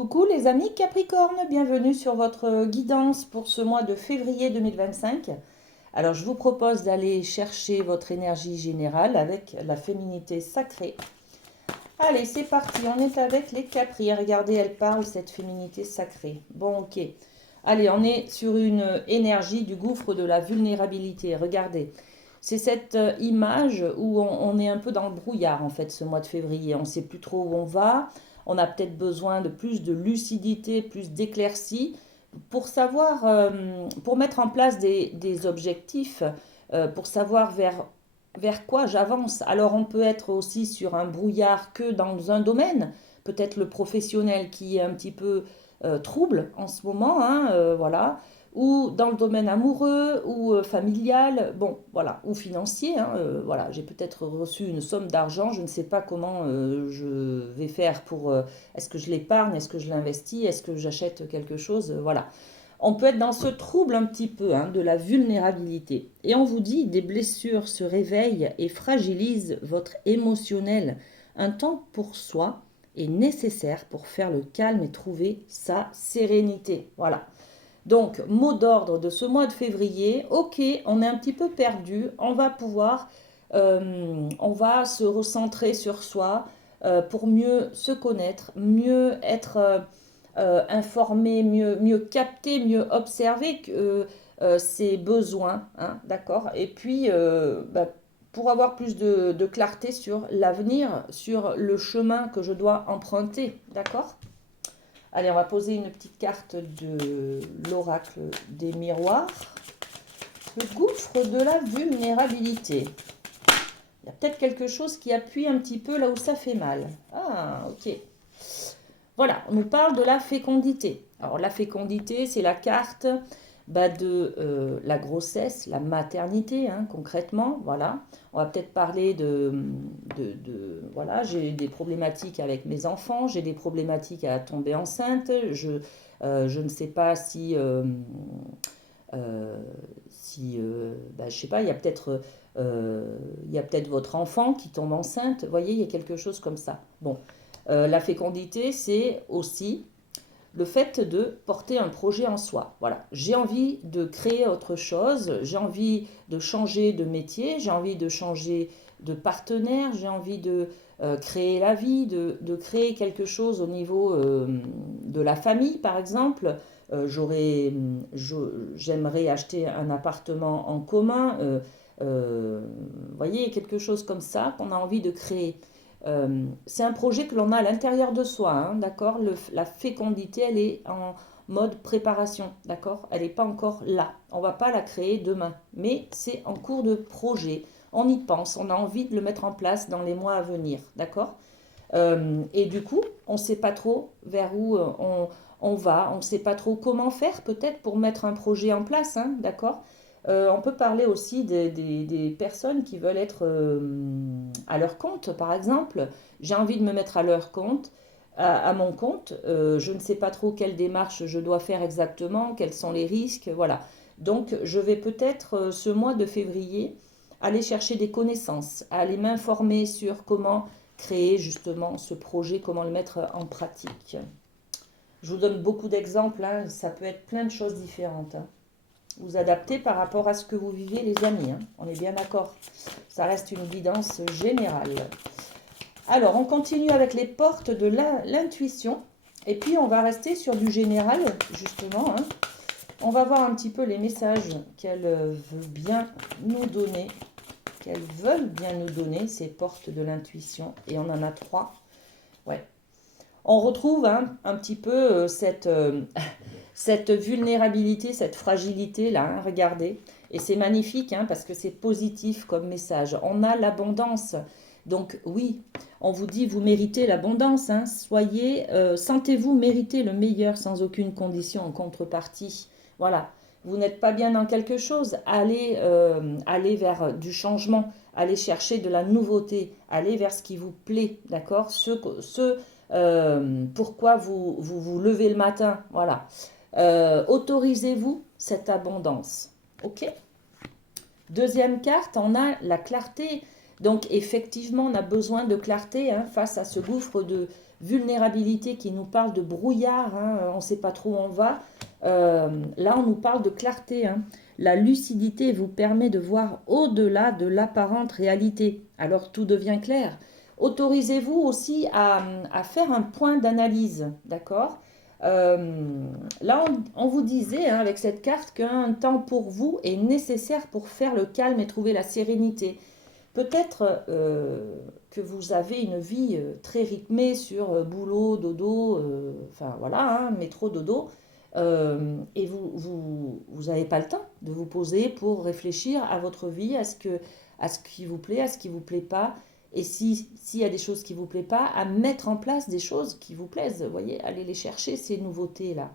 Coucou les amis Capricorne, bienvenue sur votre guidance pour ce mois de février 2025. Alors je vous propose d'aller chercher votre énergie générale avec la féminité sacrée. Allez, c'est parti, on est avec les Capri. Regardez, elle parle, cette féminité sacrée. Bon, ok. Allez, on est sur une énergie du gouffre de la vulnérabilité. Regardez, c'est cette image où on est un peu dans le brouillard en fait ce mois de février. On ne sait plus trop où on va. On a peut-être besoin de plus de lucidité, plus d'éclaircie pour savoir, pour mettre en place des objectifs, pour savoir vers quoi j'avance. Alors on peut être aussi sur un brouillard que dans un domaine, peut-être le professionnel qui est un petit peu trouble en ce moment, hein, voilà, ou dans le domaine amoureux ou familial, bon, voilà, ou financier, hein, voilà, j'ai peut-être reçu une somme d'argent, je ne sais pas comment je vais faire pour, est-ce que je l'épargne, est-ce que je l'investis, est-ce que j'achète quelque chose, voilà. On peut être dans ce trouble un petit peu hein, de la vulnérabilité. Et on vous dit, des blessures se réveillent et fragilisent votre émotionnel. Un temps pour soi est nécessaire pour faire le calme et trouver sa sérénité. Voilà. Donc, mot d'ordre de ce mois de février, ok, on est un petit peu perdu, on va pouvoir, on va se recentrer sur soi pour mieux se connaître, mieux être informé, mieux capter, mieux observer ses besoins, hein, d'accord. Et puis, pour avoir plus de clarté sur l'avenir, sur le chemin que je dois emprunter, d'accord. Allez, on va poser une petite carte de l'oracle des miroirs. Le gouffre de la vulnérabilité. Il y a peut-être quelque chose qui appuie un petit peu là où ça fait mal. Ah, ok. Voilà, on nous parle de la fécondité. Alors la fécondité, c'est la carte de la grossesse, la maternité, hein, concrètement. Voilà. On va peut-être parler voilà, j'ai des problématiques avec mes enfants, j'ai des problématiques à tomber enceinte, je ne sais pas euh, je sais pas, il y a peut-être votre enfant qui tombe enceinte. Vous voyez, il y a quelque chose comme ça. Bon, la fécondité, c'est aussi le fait de porter un projet en soi. Voilà, j'ai envie de créer autre chose, j'ai envie de changer de métier, j'ai envie de changer de partenaire, j'ai envie de créer la vie, de créer quelque chose au niveau de la famille, par exemple. J'aimerais acheter un appartement en commun. Vous voyez, quelque chose comme ça qu'on a envie de créer. C'est un projet que l'on a à l'intérieur de soi, hein, d'accord. La fécondité, elle est en mode préparation, d'accord. Elle n'est pas encore là. On ne va pas la créer demain, mais c'est en cours de projet. On y pense, on a envie de le mettre en place dans les mois à venir, d'accord. Et du coup, on ne sait pas trop vers où on va, on ne sait pas trop comment faire peut-être pour mettre un projet en place, hein, d'accord. On peut parler aussi des personnes qui veulent être à leur compte, par exemple. J'ai envie de me mettre à leur compte, à mon compte. Je ne sais pas trop quelle démarche je dois faire exactement, quels sont les risques, voilà. Donc, je vais peut-être ce mois de février aller chercher des connaissances, aller m'informer sur comment créer justement ce projet, comment le mettre en pratique. Je vous donne beaucoup d'exemples, hein, ça peut être plein de choses différentes, hein. Vous adaptez par rapport à ce que vous vivez, les amis, hein. On est bien d'accord. Ça reste une guidance générale. Alors, on continue avec les portes de l'intuition. Et puis, on va rester sur du général, justement, hein. On va voir un petit peu les messages qu'elles veulent bien nous donner, qu'elles veulent bien nous donner, ces portes de l'intuition. Et on en a 3. Ouais. On retrouve hein, un petit peu cette vulnérabilité, cette fragilité là, hein, regardez. Et c'est magnifique hein, parce que c'est positif comme message. On a l'abondance. Donc oui, on vous dit vous méritez l'abondance. Hein. Sentez-vous mériter le meilleur sans aucune condition en contrepartie. Voilà. Vous n'êtes pas bien dans quelque chose, allez vers du changement, allez chercher de la nouveauté, allez vers ce qui vous plaît, d'accord. Pourquoi vous levez le matin, voilà. Autorisez-vous cette abondance, ok. Deuxième carte, on a la clarté. Donc effectivement, on a besoin de clarté hein, face à ce gouffre vulnérabilité qui nous parle de brouillard, hein, on ne sait pas trop où on va. Là, on nous parle de clarté, hein. La lucidité vous permet de voir au-delà de l'apparente réalité. Alors tout devient clair. Autorisez-vous aussi à faire un point d'analyse, d'accord? Là, on vous disait, hein, avec cette carte, qu'un temps pour vous est nécessaire pour faire le calme et trouver la sérénité. Peut-être que vous avez une vie très rythmée sur boulot, dodo, enfin voilà, hein, métro, dodo, et vous n'avez pas le temps de vous poser pour réfléchir à votre vie, à ce qui vous plaît, à ce qui ne vous plaît pas, et s'il y a des choses qui ne vous plaisent pas, à mettre en place des choses qui vous plaisent, vous voyez, allez les chercher, ces nouveautés-là.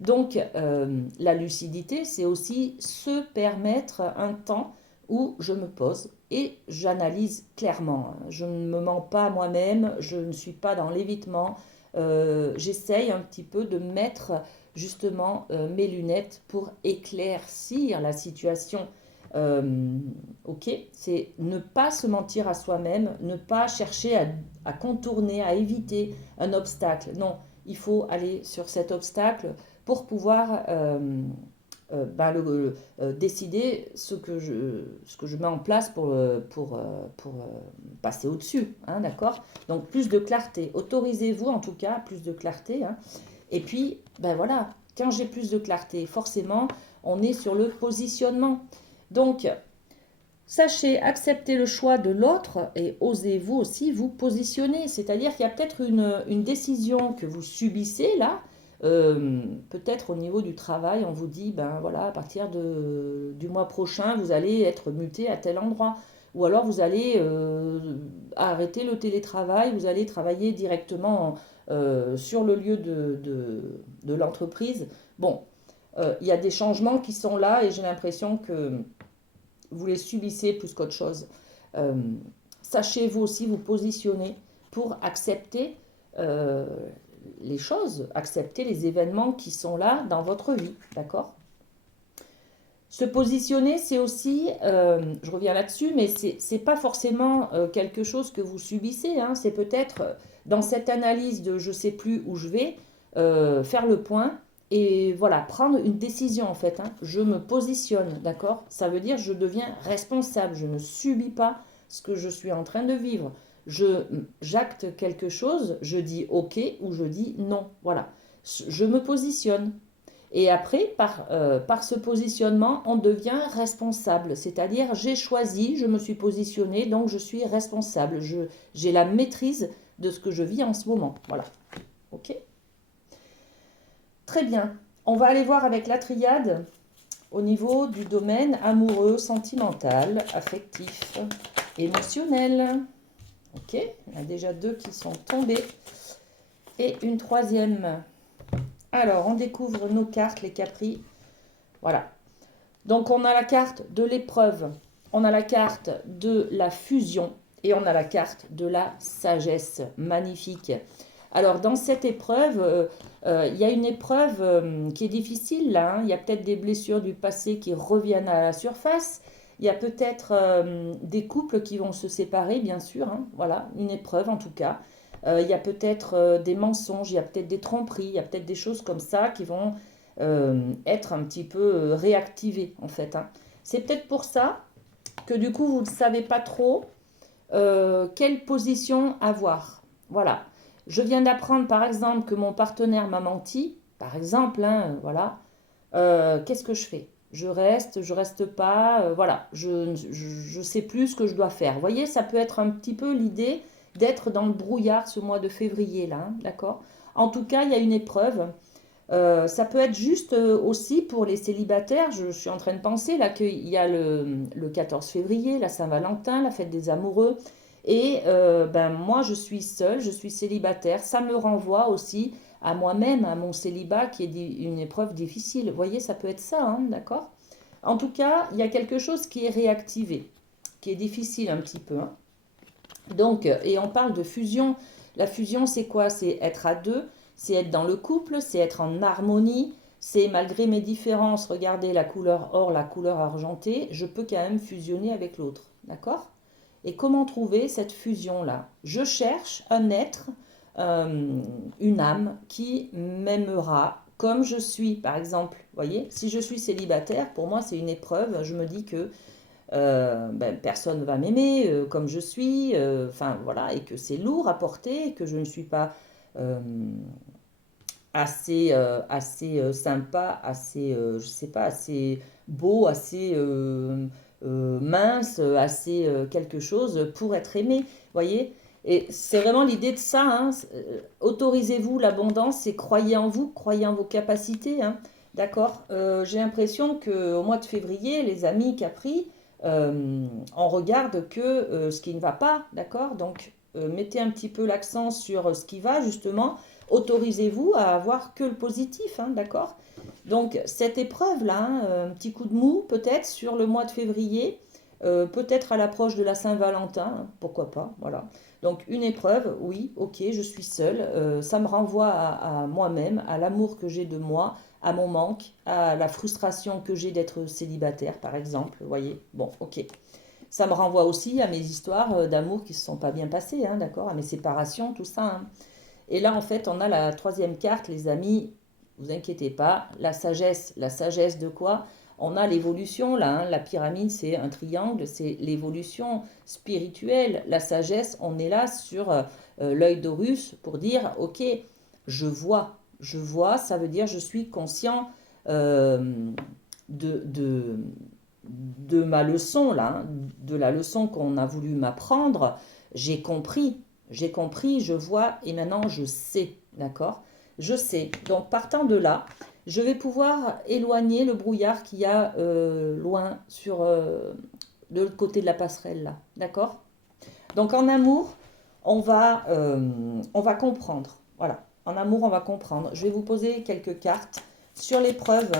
Donc, la lucidité, c'est aussi se permettre un temps où je me pose et j'analyse clairement. Je ne me mens pas à moi-même, je ne suis pas dans l'évitement. J'essaye un petit peu de mettre justement mes lunettes pour éclaircir la situation. Ok, c'est ne pas se mentir à soi-même, ne pas chercher à contourner, à éviter un obstacle. Non, il faut aller sur cet obstacle pour pouvoir décider ce que je mets en place pour passer au-dessus, hein, d'accord? Donc plus de clarté. Autorisez-vous en tout cas plus de clarté, hein. Et puis, ben voilà, quand j'ai plus de clarté, forcément, on est sur le positionnement. Donc, sachez accepter le choix de l'autre et osez-vous aussi vous positionner. C'est-à-dire qu'il y a peut-être une décision que vous subissez là. Peut-être au niveau du travail, on vous dit, ben voilà, à partir du mois prochain, vous allez être muté à tel endroit. Ou alors vous allez arrêter le télétravail, vous allez travailler directement sur le lieu de l'entreprise. Bon, il y a des changements qui sont là et j'ai l'impression que vous les subissez plus qu'autre chose. Euh, Sachez-vous aussi vous positionner pour accepter les choses, accepter les événements qui sont là dans votre vie, d'accord? Se positionner, c'est aussi, je reviens là-dessus, mais c'est pas forcément quelque chose que vous subissez, hein, c'est peut-être dans cette analyse de je sais plus où je vais, faire le point et voilà, prendre une décision en fait, hein. Je me positionne, d'accord? Ça veut dire je deviens responsable, je ne subis pas ce que je suis en train de vivre. J'acte quelque chose, je dis ok ou je dis non, voilà. Je me positionne. Et après, par ce positionnement, on devient responsable. C'est-à-dire, j'ai choisi, je me suis positionné, donc je suis responsable. J'ai la maîtrise de ce que je vis en ce moment. Voilà. OK? Très bien. On va aller voir avec la triade au niveau du domaine amoureux, sentimental, affectif, émotionnel. OK? Il y en a déjà deux qui sont tombés. Et une troisième. Alors, on découvre nos cartes, les capris. Voilà. Donc, on a la carte de l'épreuve, on a la carte de la fusion et on a la carte de la sagesse. Magnifique. Alors, dans cette épreuve, il y a une épreuve qui est difficile là, hein. Il y a peut-être des blessures du passé qui reviennent à la surface. Il y a peut-être des couples qui vont se séparer, bien sûr, hein. Voilà, une épreuve en tout cas. Il y a peut-être des mensonges, il y a peut-être des tromperies, il y a peut-être des choses comme ça qui vont être un petit peu réactivées en fait, hein. C'est peut-être pour ça que du coup vous ne savez pas trop quelle position avoir. Voilà. Je viens d'apprendre par exemple que mon partenaire m'a menti, par exemple, hein, voilà. Qu'est-ce que je fais? Je reste pas, voilà. Je sais plus ce que je dois faire. Vous voyez, ça peut être un petit peu l'idée d'être dans le brouillard ce mois de février là, hein, d'accord? En tout cas, il y a une épreuve. Ça peut être juste aussi pour les célibataires. Je suis en train de penser là qu'il y a le 14 février, la Saint-Valentin, la fête des amoureux. Et ben, moi, je suis seule, je suis célibataire. Ça me renvoie aussi à moi-même, à mon célibat qui est une épreuve difficile. Vous voyez, ça peut être ça, hein, d'accord? En tout cas, il y a quelque chose qui est réactivé, qui est difficile un petit peu, hein. Donc, et on parle de fusion. La fusion, c'est quoi? C'est être à deux, c'est être dans le couple, c'est être en harmonie, c'est malgré mes différences, regardez la couleur or, la couleur argentée, je peux quand même fusionner avec l'autre. D'accord? Et comment trouver cette fusion-là? Je cherche un être une âme qui m'aimera comme je suis, par exemple. Vous voyez, si je suis célibataire, pour moi, c'est une épreuve. Je me dis que ben, personne ne va m'aimer comme je suis, enfin voilà, et que c'est lourd à porter, que je ne suis pas euh, assez sympa, assez, je sais pas, assez beau, assez mince, assez quelque chose pour être aimé, voyez? Et c'est vraiment l'idée de ça, hein. Autorisez-vous l'abondance et croyez en vos capacités, hein. D'accord? J'ai l'impression qu'au mois de février, les amis Capri, on regarde que ce qui ne va pas, d'accord? Donc, mettez un petit peu l'accent sur ce qui va, justement. Autorisez-vous à avoir que le positif, hein, d'accord? Donc, cette épreuve-là, hein, un petit coup de mou, peut-être, sur le mois de février, peut-être à l'approche de la Saint-Valentin, hein, pourquoi pas, voilà. Donc, une épreuve, oui, ok, je suis seule, ça me renvoie à moi-même, à l'amour que j'ai de moi, à mon manque, à la frustration que j'ai d'être célibataire, par exemple, vous voyez? Bon, ok. Ça me renvoie aussi à mes histoires d'amour qui ne se sont pas bien passées, hein, d'accord? À mes séparations, tout ça, hein. Et là, en fait, on a la troisième carte, les amis. Vous inquiétez pas, la sagesse. La sagesse de quoi? On a l'évolution, là, hein. La pyramide, c'est un triangle, c'est l'évolution spirituelle. La sagesse, on est là sur l'œil d'Horus pour dire, ok, je vois. Je vois, ça veut dire je suis conscient euh, de, de, de ma leçon, là, hein, de la leçon qu'on a voulu m'apprendre. J'ai compris, je vois et maintenant je sais, d'accord? Je sais. Donc partant de là, je vais pouvoir éloigner le brouillard qu'il y a loin sur de l'autre côté de la passerelle là, d'accord? Donc en amour, on va comprendre. Voilà, en amour, on va comprendre. Je vais vous poser quelques cartes sur l'épreuve.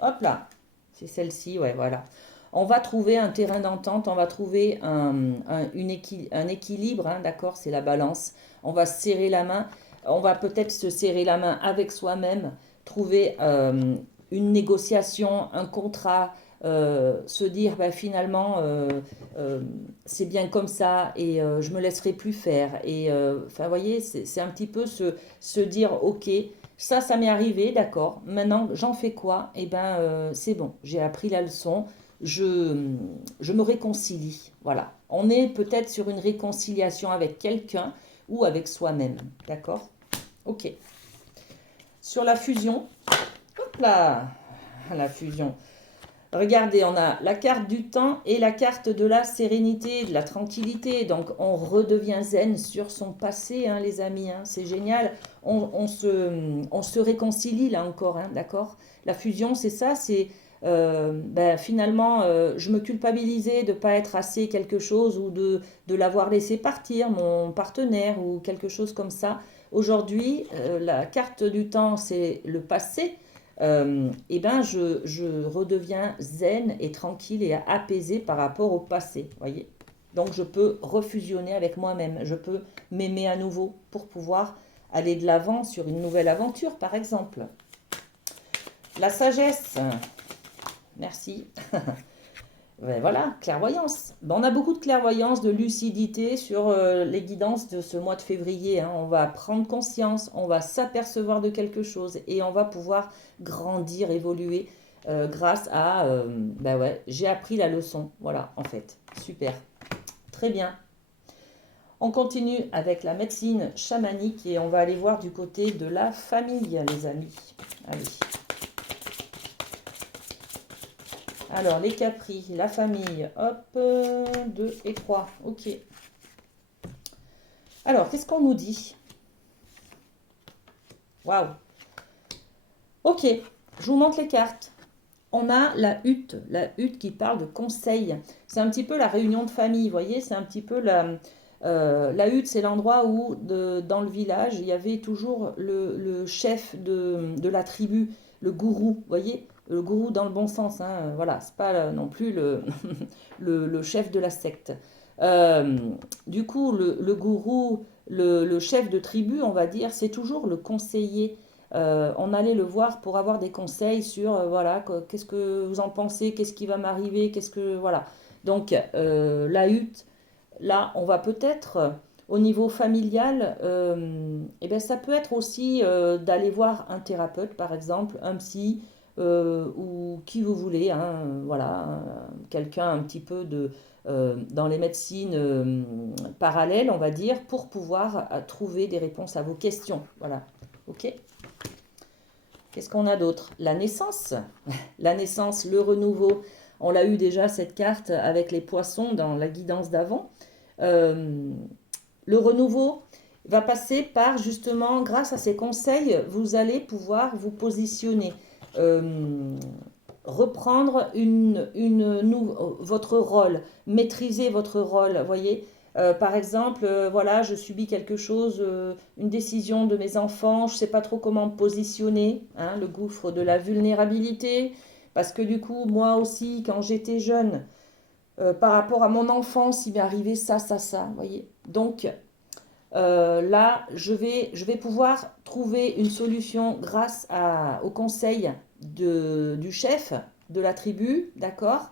Hop là, c'est celle-ci, ouais, voilà. On va trouver un terrain d'entente, on va trouver un équilibre, hein, d'accord, c'est la balance. On va se serrer la main, on va peut-être se serrer la main avec soi-même, trouver une négociation, un contrat, se dire bah, finalement euh, c'est bien comme ça et je me laisserai plus faire. Et enfin, vous voyez, c'est un petit peu se dire ok, ça m'est arrivé, d'accord. Maintenant, j'en fais quoi? Eh ben, c'est bon, j'ai appris la leçon. Je, je me réconcilie. Voilà. On est peut-être sur une réconciliation avec quelqu'un ou avec soi-même. D'accord? Ok. Sur la fusion. Hop là! La fusion. Regardez, on a la carte du temps et la carte de la sérénité, de la tranquillité. Donc, on redevient zen sur son passé, hein, les amis. Hein, c'est génial. On se réconcilie là encore, hein, d'accord? La fusion, c'est ça. C'est ben, finalement, je me culpabilisais de ne pas être assez quelque chose ou de l'avoir laissé partir, mon partenaire ou quelque chose comme ça. Aujourd'hui, la carte du temps, c'est le passé eh ben je redeviens zen et tranquille et apaisée par rapport au passé, voyez. Donc je peux refusionner avec moi-même, je peux m'aimer à nouveau pour pouvoir aller de l'avant sur une nouvelle aventure, par exemple. La sagesse, merci. Ben voilà, clairvoyance. Ben on a beaucoup de clairvoyance, de lucidité sur les guidances de ce mois de février, hein. On va prendre conscience, on va s'apercevoir de quelque chose et on va pouvoir grandir, évoluer grâce à, ben ouais, j'ai appris la leçon. Voilà, en fait. Super. Très bien. On continue avec la médecine chamanique et on va aller voir du côté de la famille, les amis. Allez. Alors, les capris, la famille, hop, 2 et 3, ok. Alors, qu'est-ce qu'on nous dit? Waouh. Ok, je vous montre les cartes. On a la hutte qui parle de conseil. C'est un petit peu la réunion de famille, vous voyez, c'est un petit peu la hutte, c'est l'endroit où, dans le village, il y avait toujours le chef de la tribu, le gourou, vous voyez, le gourou dans le bon sens, hein, voilà, c'est pas non plus le chef de la secte. Euh, du coup, le gourou, le chef de tribu, on va dire, c'est toujours le conseiller. On allait le voir pour avoir des conseils sur, voilà, qu'est-ce que vous en pensez, qu'est-ce qui va m'arriver, qu'est-ce que, voilà. Donc, la hutte, là, on va peut-être Au niveau familial, eh ben, ça peut être aussi d'aller voir un thérapeute, par exemple, un psy, ou qui vous voulez, hein, voilà, quelqu'un un petit peu dans les médecines parallèles, on va dire, pour pouvoir trouver des réponses à vos questions. Voilà, ok? Qu'est-ce qu'on a d'autre? La naissance. La naissance, le renouveau. On l'a eu déjà cette carte avec les poissons dans la guidance d'avant. Euh, le renouveau va passer par justement, grâce à ces conseils, vous allez pouvoir vous positionner, euh, reprendre votre rôle, maîtriser votre rôle, voyez. Par exemple, voilà, je subis quelque chose, une décision de mes enfants, je ne sais pas trop comment me positionner, hein, le gouffre de la vulnérabilité, parce que du coup, moi aussi, quand j'étais jeune, par rapport à mon enfance, il m'est arrivé ça, ça, ça, voyez. Donc, là, je vais pouvoir trouver une solution grâce au conseil du chef de la tribu, d'accord,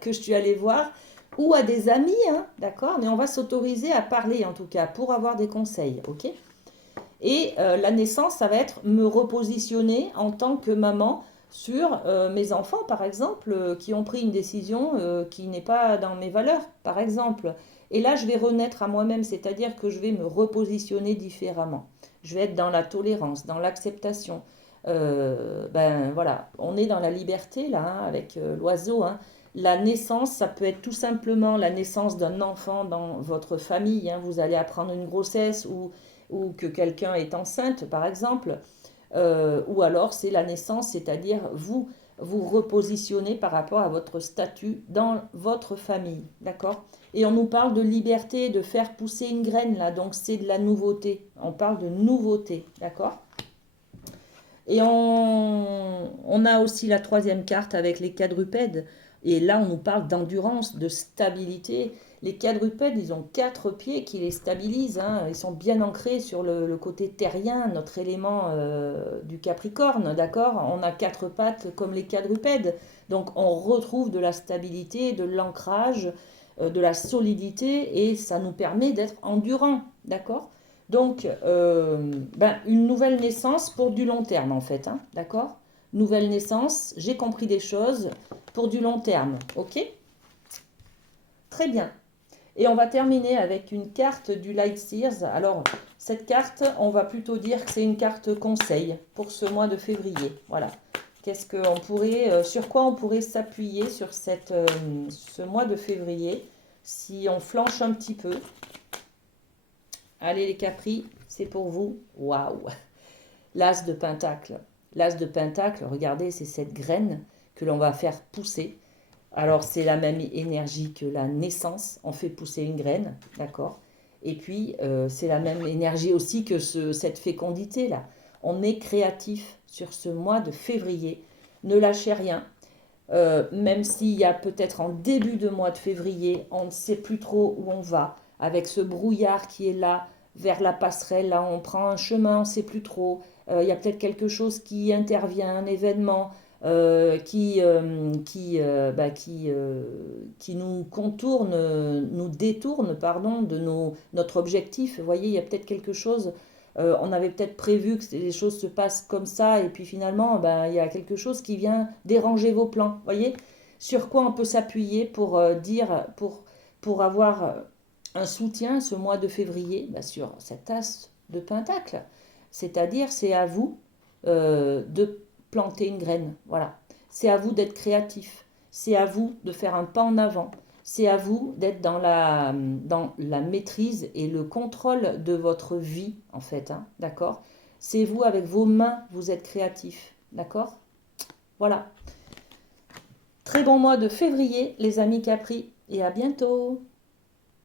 que je suis allée voir, ou à des amis, hein, d'accord, mais on va s'autoriser à parler en tout cas pour avoir des conseils, ok? Et la naissance, ça va être me repositionner en tant que maman sur mes enfants, par exemple, qui ont pris une décision qui n'est pas dans mes valeurs, par exemple. Et là, je vais renaître à moi-même, c'est-à-dire que je vais me repositionner différemment. Je vais être dans la tolérance, dans l'acceptation. Ben voilà, on est dans la liberté là, hein, avec l'oiseau, hein. La naissance, ça peut être tout simplement la naissance d'un enfant dans votre famille, hein. Vous allez apprendre une grossesse ou que quelqu'un est enceinte, par exemple, ou alors c'est la naissance, c'est-à-dire vous repositionnez par rapport à votre statut dans votre famille, d'accord? Et on nous parle de liberté, de faire pousser une graine, là, donc c'est de la nouveauté. On parle de nouveauté, d'accord? Et on a aussi la troisième carte avec les quadrupèdes. Et là, on nous parle d'endurance, de stabilité. Les quadrupèdes, ils ont quatre pieds qui les stabilisent, hein. Ils sont bien ancrés sur le côté terrien, notre élément du Capricorne, d'accord? On a quatre pattes comme les quadrupèdes. Donc, on retrouve de la stabilité, de l'ancrage, de la solidité, et ça nous permet d'être endurant, d'accord? Donc, ben, une nouvelle naissance pour du long terme, en fait, hein, d'accord? Nouvelle naissance, j'ai compris des choses pour du long terme, ok? Très bien. Et on va terminer avec une carte du Light Sears. Alors, cette carte, on va plutôt dire que c'est une carte conseil pour ce mois de février. Voilà. Qu'est-ce qu'on pourrait, sur quoi on pourrait s'appuyer sur ce mois de février si on flanche un petit peu? Allez les Capris, c'est pour vous. Waouh! L'as de pentacle. L'as de pentacle, regardez, c'est cette graine que l'on va faire pousser. Alors c'est la même énergie que la naissance, on fait pousser une graine, d'accord? Et puis c'est la même énergie aussi que cette fécondité-là. On est créatif sur ce mois de février. Ne lâchez rien. Même s'il y a peut-être en début de mois de février, on ne sait plus trop où on va, avec ce brouillard qui est là, vers la passerelle, là on prend un chemin, on ne sait plus trop. Il y a peut-être quelque chose qui intervient, un événement qui nous contourne, nous détourne, pardon, de notre objectif. Vous voyez, il y a peut-être quelque chose, on avait peut-être prévu que les choses se passent comme ça, et puis finalement, ben, il y a quelque chose qui vient déranger vos plans. Vous voyez, sur quoi on peut s'appuyer pour avoir un soutien ce mois de février? Ben, sur cet as de pentacle. C'est-à-dire, c'est à vous de planter une graine. Voilà. C'est à vous d'être créatif. C'est à vous de faire un pas en avant. C'est à vous d'être dans la maîtrise et le contrôle de votre vie, en fait, hein, d'accord? C'est vous, avec vos mains, vous êtes créatif, d'accord? Voilà. Très bon mois de février, les amis Capri, et à bientôt!